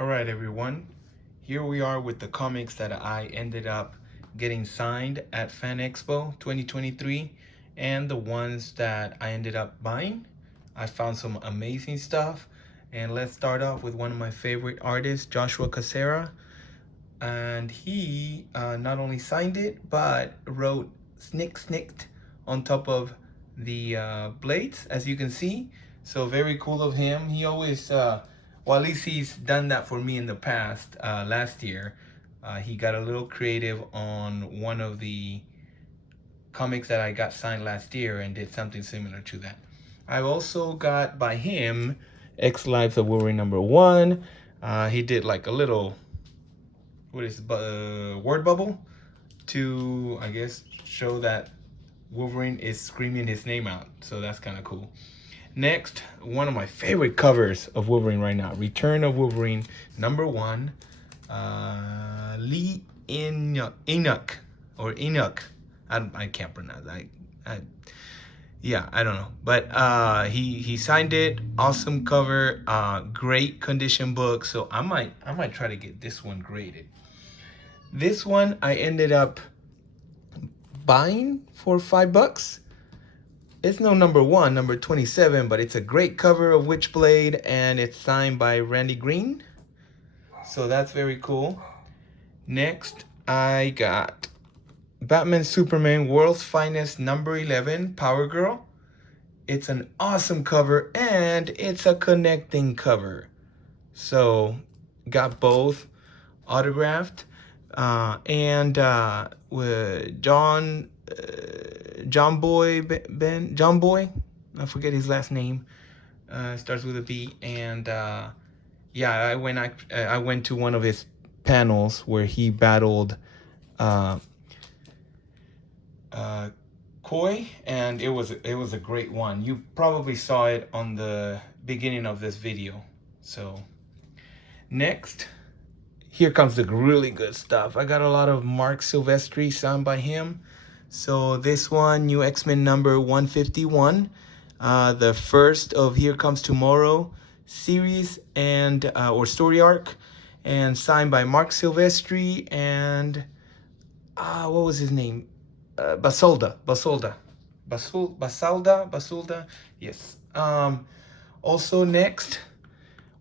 All right, everyone. Here we are with the comics that I ended up getting signed at Fan Expo 2023 and the ones that I ended up buying. I found some amazing stuff. And let's start off with one of my favorite artists, Joshua Casera. And he not only signed it, but wrote Snicked on top of the blades, as you can see. So very cool of him. He always, well, at least he's done that for me in the past. Last year, he got a little creative on one of the comics that I got signed last year and did something similar to that. I also got by him X Lives of Wolverine #1. He did like a little, what is it, word bubble to, I guess, show that Wolverine is screaming his name out. So that's kind of cool. Next, one of my favorite covers of Wolverine right now, Return of Wolverine #1, Lee Enoch or Enoch. I can't pronounce. I yeah, I don't know, but he signed it. Awesome cover, great condition book. So I might try to get this one graded. This one I ended up buying for $5. It's no #1, number 27, but it's a great cover of Witchblade, and it's signed by Randy Green. So that's very cool. Next, I got Batman Superman World's Finest #11, Power Girl. It's an awesome cover, and it's a connecting cover. So, got both autographed. And with John Boy, I forget his last name. Starts with a B. And yeah, I went to one of his panels where he battled uh, Koi, and it was a great one. You probably saw it on the beginning of this video. So next, here comes the really good stuff. I got a lot of Mark Silvestri signed by him. So this one, New X-Men number 151, the first of Here Comes Tomorrow series and or story arc, and signed by Mark Silvestri and what was his name? Basolda. Yes. Also next,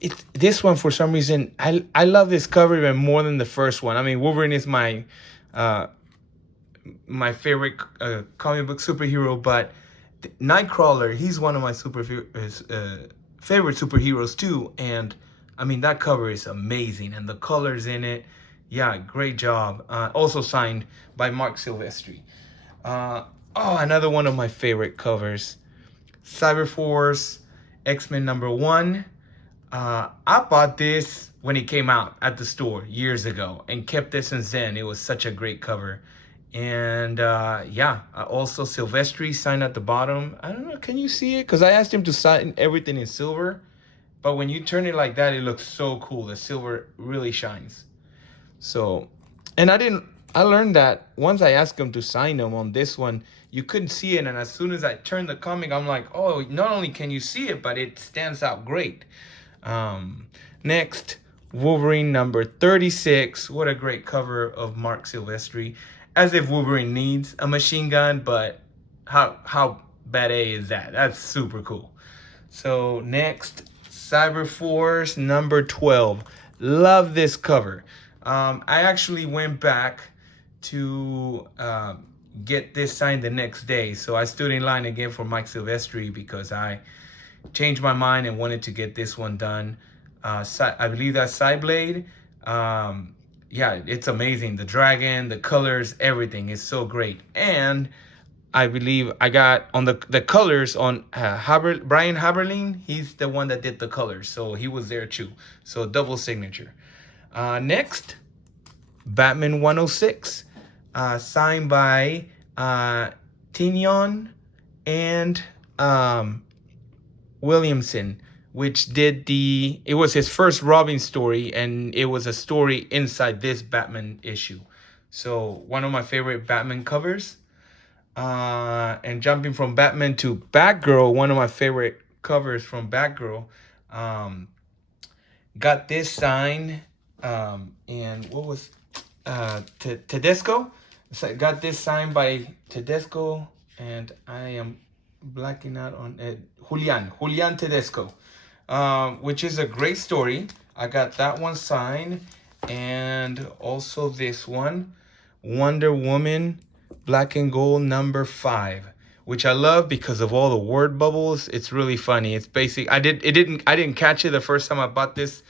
it's this one for some reason. I love this cover even more than the first one. I mean, Wolverine is uh, my favorite comic book superhero, but Nightcrawler, he's one of my favorite superheroes too. And I mean, that cover is amazing, and the colors in it, yeah, great job. Also signed by Mark Silvestri. Another one of my favorite covers, Cyberforce X-Men #1. I bought this when it came out at the store years ago and kept it since then. It was such a great cover. And yeah, also Silvestri signed at the bottom. I don't know, can you see it? Because I asked him to sign everything in silver, but when you turn it like that, it looks so cool. The silver really shines. So, and I learned that once I asked him to sign them on this one, you couldn't see it. And as soon as I turned the comic, I'm like, oh, not only can you see it, but it stands out great. Next, Wolverine number 36. What a great cover of Mark Silvestri. As if Wolverine needs a machine gun, but how bad A is that? That's super cool. So next, Cyberforce number 12. Love this cover. I actually went back to get this signed the next day. So I stood in line again for Mike Silvestri because I changed my mind and wanted to get this one done. I believe that's Sideblade. Yeah, it's amazing. The dragon, the colors, everything is so great. And I believe I got on the colors on Brian Haberlin. He's the one that did the colors, so he was there too. So double signature. Next, Batman 106, signed by Tinion and Williamson, which it was his first Robin story, and it was a story inside this Batman issue. So one of my favorite Batman covers. And jumping from Batman to Batgirl, one of my favorite covers from Batgirl. got this sign, and what was Tedesco. So I got this signed by Tedesco, and I am blacking out on Julian Tedesco, which is a great story. I got that one signed, and also this one, Wonder Woman, black and gold number 5, which I love because of all the word bubbles. It's really funny. It's basic. I didn't catch it the first time I bought this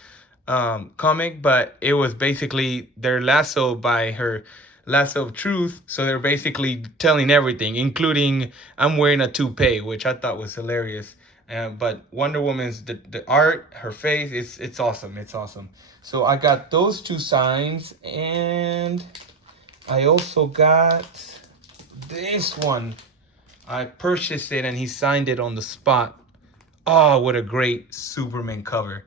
comic, but it was basically their lasso by her lasso of truth. So they're basically telling everything, including I'm wearing a toupee, which I thought was hilarious. But Wonder Woman's the art, her face, it's awesome. It's awesome. So I got those 2 signs, and I also got this one. I purchased it and he signed it on the spot. Oh, what a great Superman cover.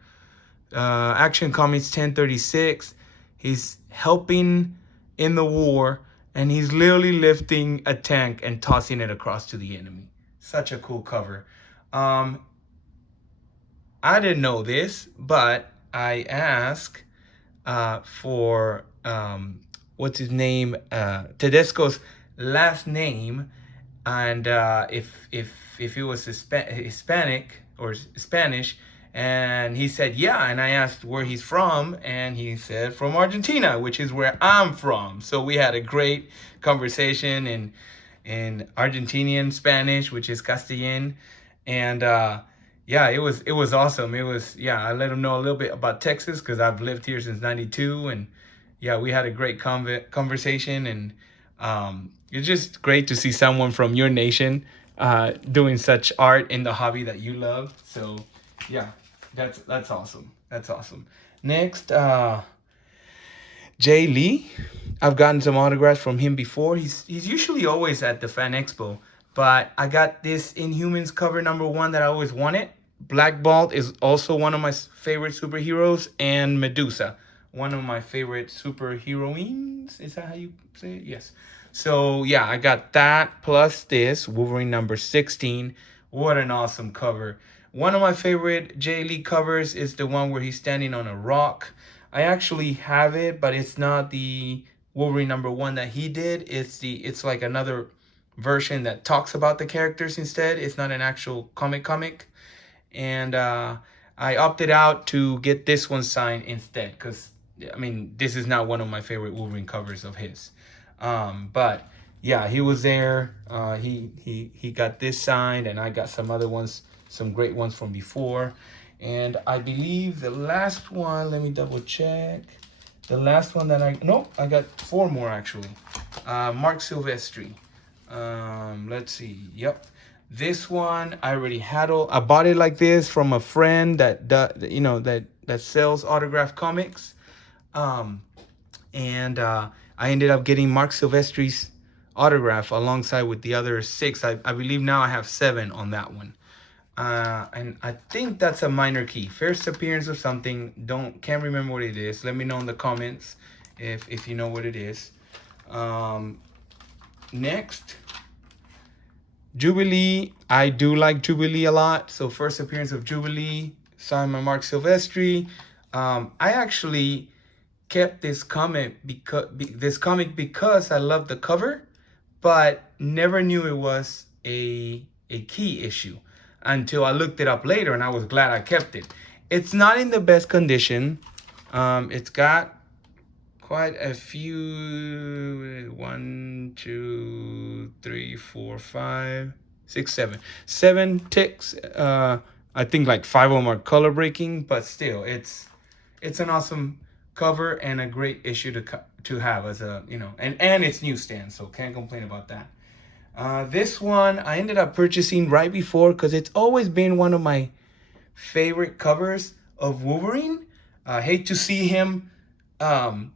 Action Comics 1036. He's helping in the war, and he's literally lifting a tank and tossing it across to the enemy. Such a cool cover. I didn't know this, but I asked for what's his name, Tedesco's last name, and if it was Hispanic or Spanish, and he said yeah, and I asked where he's from, and he said from Argentina, which is where I'm from. So we had a great conversation in Argentinian Spanish, which is Castellan, and yeah, it was awesome. It was, yeah, I let him know a little bit about Texas because I've lived here since '92, and yeah, we had a great conversation, and it's just great to see someone from your nation doing such art in the hobby that you love. So yeah, that's awesome. That's awesome. Next, Jay Lee. I've gotten some autographs from him before. He's usually always at the Fan Expo, but I got this Inhumans cover number 1 that I always wanted. Black Bolt is also one of my favorite superheroes, and Medusa, one of my favorite superheroines. Is that how you say it? Yes. So yeah, I got that plus this Wolverine number 16. What an awesome cover. One of my favorite Jay Lee covers is the one where he's standing on a rock. I actually have it, but it's not the Wolverine number 1 that he did. It's like another version that talks about the characters instead. It's not an actual comic. And I opted out to get this one signed instead because, I mean, this is not one of my favorite Wolverine covers of his. But yeah, he was there. He got this signed, and I got some other ones, some great ones from before. And I believe the last one, let me double check. The last one that I got 4 more actually. Mark Silvestri. Let's see. Yep. This one I already had. I bought it like this from a friend that sells autographed comics. And I ended up getting Mark Silvestri's autograph alongside with the other 6. I believe now I have 7 on that one. And I think that's a minor key. First appearance of something. Can't remember what it is. Let me know in the comments if you know what it is. Next, Jubilee. I do like Jubilee a lot. So first appearance of Jubilee, signed by Mark Silvestri. I actually kept this comic because I love the cover, but never knew it was a key issue until I looked it up later, and I was glad I kept it. It's not in the best condition. It's got quite a few 1, 2, 3, 4, 5, 6, 7 ticks. I think like 5 of them are color breaking, but still, it's an awesome cover and a great issue to have as a, and it's newsstand, so can't complain about that. This one I ended up purchasing right before because it's always been one of my favorite covers of Wolverine. I hate to see him, in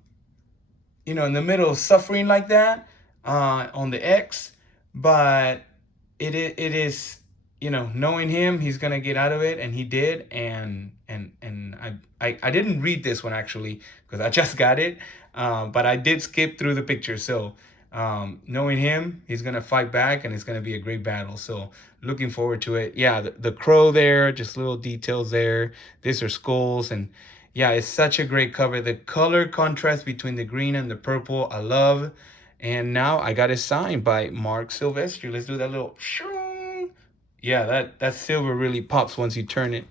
the middle of suffering like that on the X, but it is, knowing him, he's gonna get out of it, and he did. And I didn't read this one actually because I just got it, but I did skip through the picture. So knowing him, he's gonna fight back, and it's gonna be a great battle. So looking forward to it. Yeah, the crow there, just little details there. These are skulls, and yeah, it's such a great cover. The color contrast between the green and the purple, I love. And now I got it signed by Mark Silvestri. Let's do that little shoo. Yeah, that silver really pops once you turn it.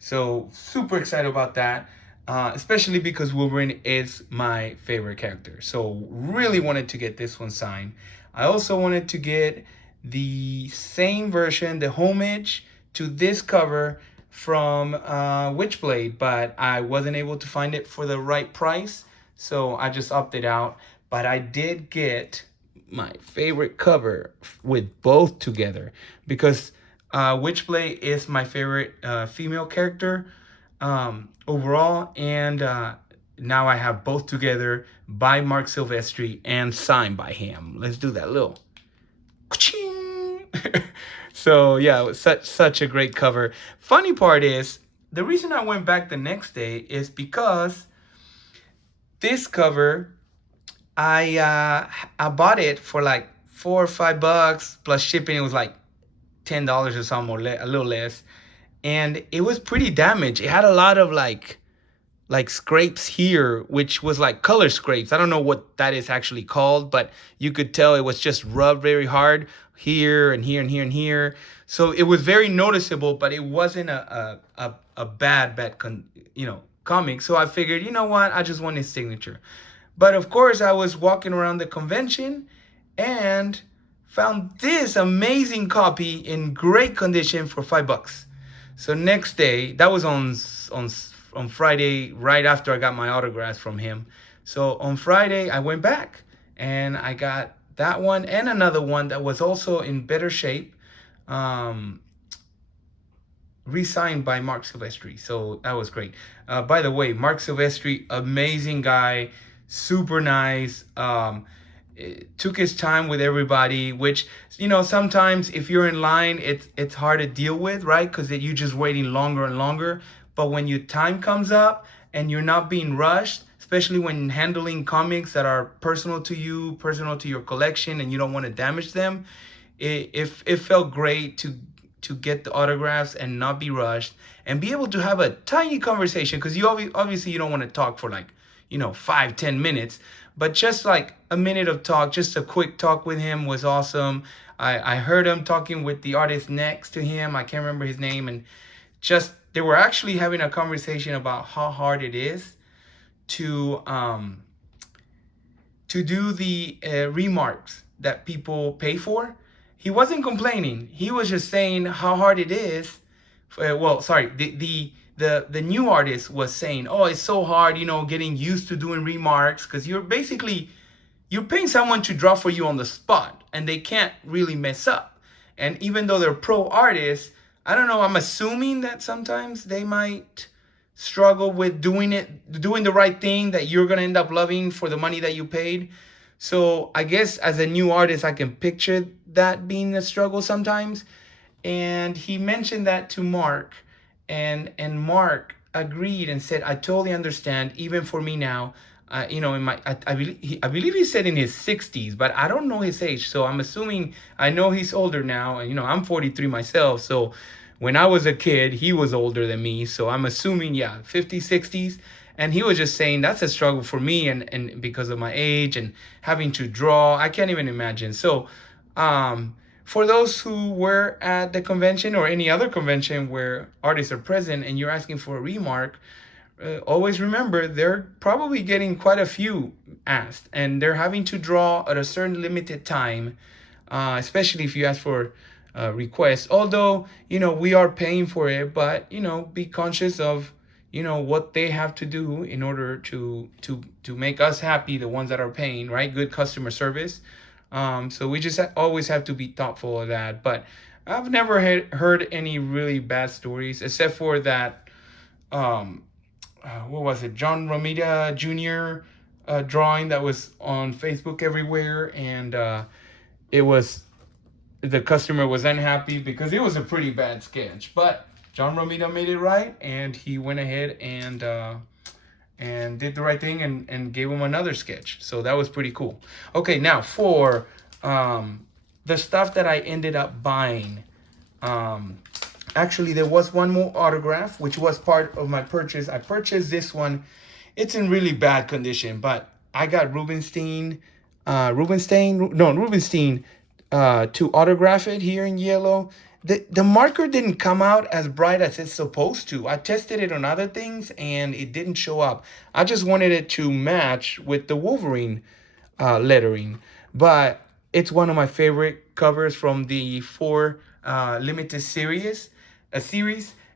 So super excited about that, especially because Wolverine is my favorite character. So really wanted to get this one signed. I also wanted to get the same version, the homage to this cover from Witchblade, but I wasn't able to find it for the right price, so I just opted out. But I did get my favorite cover with both together because Witchblade is my favorite female character overall, and now I have both together by Mark Silvestri and signed by him. Let's do that little. So yeah, it was such a great cover. Funny part is the reason I went back the next day is because this cover I bought it for like $4 or $5 plus shipping. It was like $10 or something, or a little less, and it was pretty damaged. It had a lot of like scrapes here, which was like color scrapes. I don't know what that is actually called, but you could tell it was just rubbed very hard here and here and here and here. So it was very noticeable, but it wasn't a bad comic. So I figured, you know what, I just want his signature. But of course, I was walking around the convention and found this amazing copy in great condition for $5. So next day, that was on Friday, right after I got my autographs from him. So on Friday, I went back and I got that one and another one that was also in better shape, re-signed by Mark Silvestri. So that was great. By the way, Mark Silvestri, amazing guy, super nice. Took his time with everybody, which, sometimes if you're in line, it's hard to deal with, right? Because you just waiting longer and longer. But when your time comes up and you're not being rushed, especially when handling comics that are personal to you, personal to your collection, and you don't want to damage them, it felt great to get the autographs and not be rushed and be able to have a tiny conversation, because you obviously you don't want to talk for like 5-10 minutes, but just like a minute of talk, just a quick talk with him was awesome. I heard him talking with the artist next to him. I can't remember his name, and just they were actually having a conversation about how hard it is to do the remarks that people pay for. He wasn't complaining. He was just saying how hard it is. Well, sorry, the new artist was saying, oh, it's so hard, getting used to doing remarks, because you're paying someone to draw for you on the spot, and they can't really mess up. And even though they're pro artists, I don't know, I'm assuming that sometimes they might struggle with doing the right thing that you're going to end up loving for the money that you paid. So I guess as a new artist, I can picture that being a struggle sometimes. And he mentioned that to Mark, and Mark agreed and said, I totally understand, even for me now. In my, I believe he said in his 60s, but I don't know his age. So I'm assuming, I know he's older now, and I'm 43 myself. So when I was a kid, he was older than me. So I'm assuming, yeah, 50s, 60s. And he was just saying that's a struggle for me, and because of my age and having to draw, I can't even imagine. So for those who were at the convention or any other convention where artists are present and you're asking for a remark, always remember they're probably getting quite a few asked, and they're having to draw at a certain limited time, especially if you ask for requests. Although, we are paying for it, but, be conscious of, what they have to do in order to make us happy, the ones that are paying, right? Good customer service. So we just always have to be thoughtful of that. But I've never heard any really bad stories, except for that, what was it, John Romita Jr. Drawing that was on Facebook everywhere, and it was, the customer was unhappy because it was a pretty bad sketch. But John Romita made it right, and he went ahead and did the right thing and gave him another sketch. So that was pretty cool. Okay, now for the stuff that I ended up buying. I Actually, there was one more autograph, which was part of my purchase. I purchased this one. It's in really bad condition, but I got Rubenstein to autograph it here in yellow. The marker didn't come out as bright as it's supposed to. I tested it on other things and it didn't show up. I just wanted it to match with the Wolverine lettering. But it's one of my favorite covers from the 4 limited series.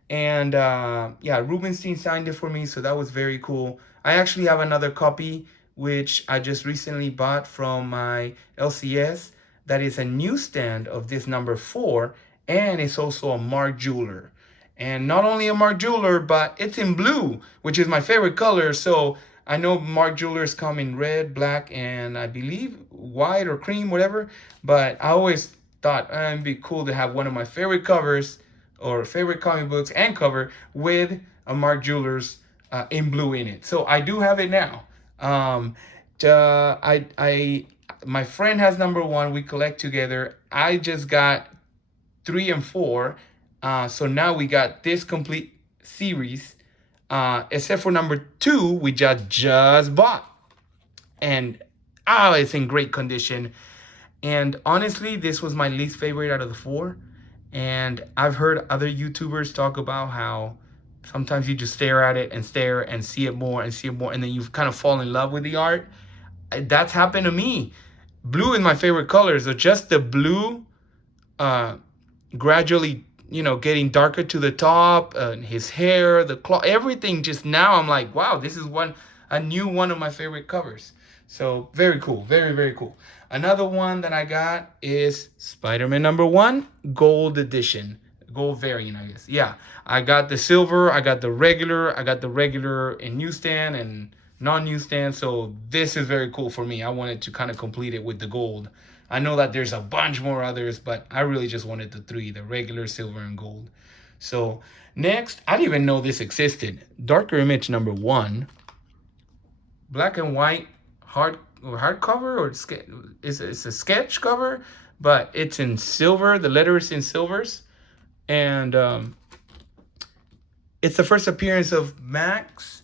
And yeah, Rubenstein signed it for me, so that was very cool. I actually have another copy, which I just recently bought from my LCS. That is a newsstand of this number 4, and it's also a Mark Jeweler. And not only a Mark Jeweler, but it's in blue, which is my favorite color. So I know Mark Jewelers come in red, black, and I believe white or cream, whatever. But I always thought it'd be cool to have one of my favorite covers or favorite comic books and cover with a Mark Jewelers in blue in it. So I do have it now. My friend has number 1. We collect together. I just got 3 and 4. So now we got this complete series. Except for number 2, we just bought. And it's in great condition. And honestly, this was my least favorite out of the 4. And I've heard other YouTubers talk about how sometimes you just stare at it and stare and see it more and see it more, and then you kind of fall in love with the art. That's happened to me. Blue is my favorite color, so just the blue gradually, getting darker to the top, his hair, the claw, everything. Just now I'm like, wow, this is a new one of my favorite covers. So very cool, very, very cool. Another one that I got is Spider-Man number 1, gold edition, gold variant, I guess. Yeah, I got the silver, I got the regular in newsstand and non-newsstand. So this is very cool for me. I wanted to kind of complete it with the gold. I know that there's a bunch more others, but I really just wanted the 3, the regular, silver, and gold. So next, I didn't even know this existed. Darker Image number 1, black and white, hardcover, or it's a sketch cover, but it's in silver. The letter is in silvers, and it's the first appearance of Max,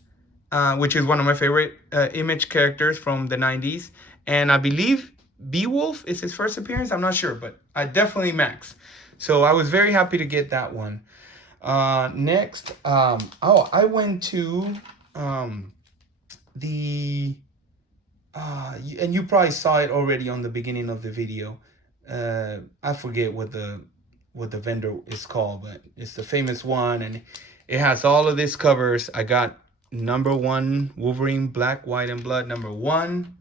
which is one of my favorite Image characters from the 90s, and I believe Beowulf is his first appearance. I'm not sure, but I definitely Max. So I was very happy to get that one. Next, I went to and you probably saw it already on the beginning of the video. I forget what the vendor is called, but it's the famous one, and it has all of these covers. I got number 1 Wolverine Black, White, and Blood number 1,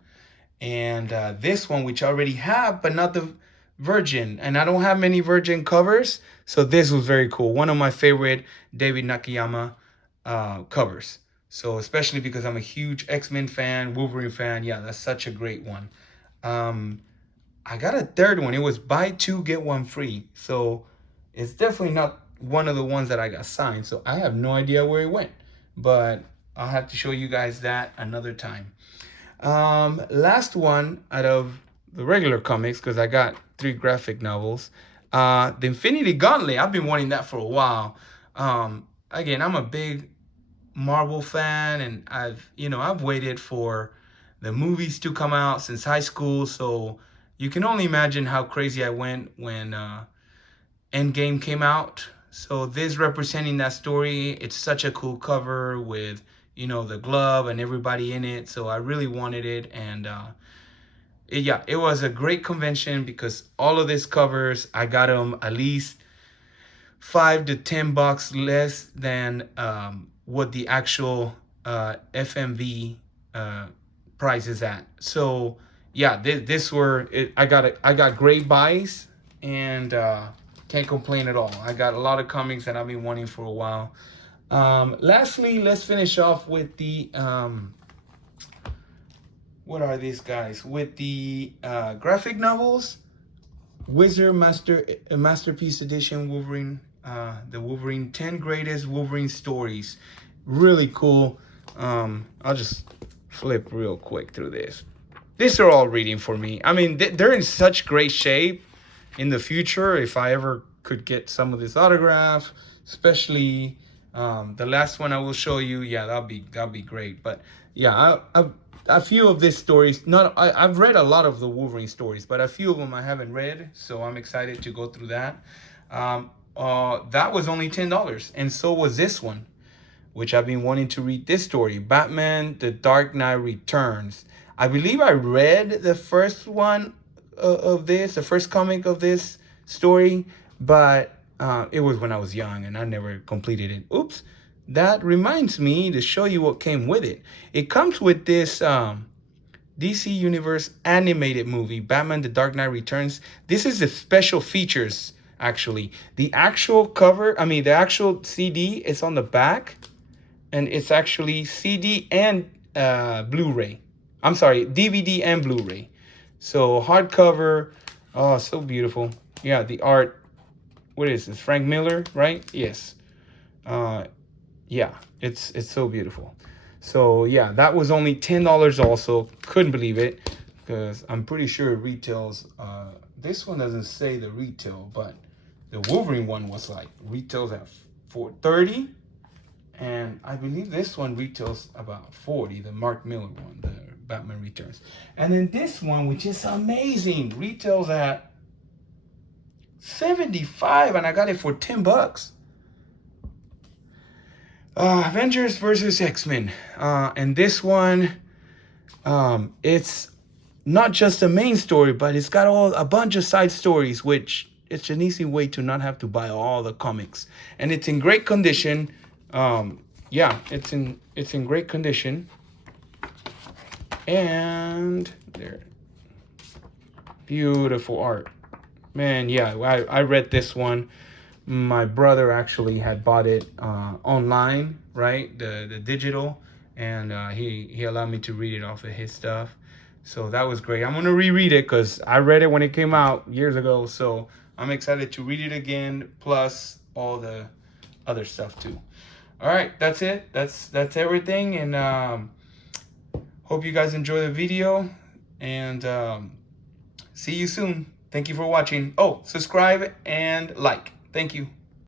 and this one, which I already have, but not the Virgin, and I don't have many Virgin covers, so this was very cool. One of my favorite David Nakayama covers. So especially because I'm a huge X-Men fan, Wolverine fan. Yeah, that's such a great one. I got a third one. It was buy 2, get 1 free. So it's definitely not one of the ones that I got signed. So I have no idea where it went. But I'll have to show you guys that another time. Last one out of the regular comics, because I got 3 graphic novels. The Infinity Gauntlet. I've been wanting that for a while. Again, I'm a big Marvel fan, and I've waited for the movies to come out since high school, so you can only imagine how crazy I went when Endgame came out. So this representing that story, it's such a cool cover with the glove and everybody in it, so I really wanted it. And it was a great convention because all of these covers, I got them at least $5 to $10 less than what the actual FMV price is at. So yeah, I got great buys, and can't complain at all. I got a lot of comics that I've been wanting for a while. Lastly, let's finish off with the what are these guys? With the graphic novels. Wizard Masterpiece Edition Wolverine, the Wolverine 10 Greatest Wolverine Stories. Really cool. I'll just flip real quick through this. These are all reading for me. I mean, they're in such great shape. In the future, if I ever could get some of this autograph, especially the last one I will show you. Yeah, that'll be great. But yeah, a few of these stories, I've read a lot of the Wolverine stories, but a few of them I haven't read, so I'm excited to go through that. That was only $10, and so was this one, which I've been wanting to read this story, Batman: The Dark Knight Returns. I believe I read the first one the first comic of this story, but it was when I was young and I never completed it. Oops. That reminds me to show you what came with it. It comes with this DC Universe animated movie, Batman: The Dark Knight Returns. This is the special features, actually. The actual cover, I mean, the actual CD is on the back, and it's actually CD and Blu-ray. I'm sorry, DVD and Blu-ray. So hardcover, oh, so beautiful. Yeah, the art, what is this? Frank Miller, right? Yes. Yeah, it's so beautiful. So yeah, that was only $10 also. Couldn't believe it, because I'm pretty sure it retails. This one doesn't say the retail, but the Wolverine one was like retails at $4.30, and I believe this one retails about $40. The Mark Miller one, the Batman Returns, and then this one, which is amazing, retails at $75, and I got it for $10. Avengers versus X-Men, and this one, it's not just the main story, but it's got a bunch of side stories, which it's an easy way to not have to buy all the comics, and it's in great condition. Yeah, it's in great condition, and there, beautiful art, man. Yeah, I read this one. My brother actually had bought it online, right? The digital, and he allowed me to read it off of his stuff. So that was great. I'm gonna reread it because I read it when it came out years ago. So I'm excited to read it again, plus all the other stuff too. All right, that's it. That's everything, and hope you guys enjoy the video, and see you soon. Thank you for watching. Oh, subscribe and like. Thank you.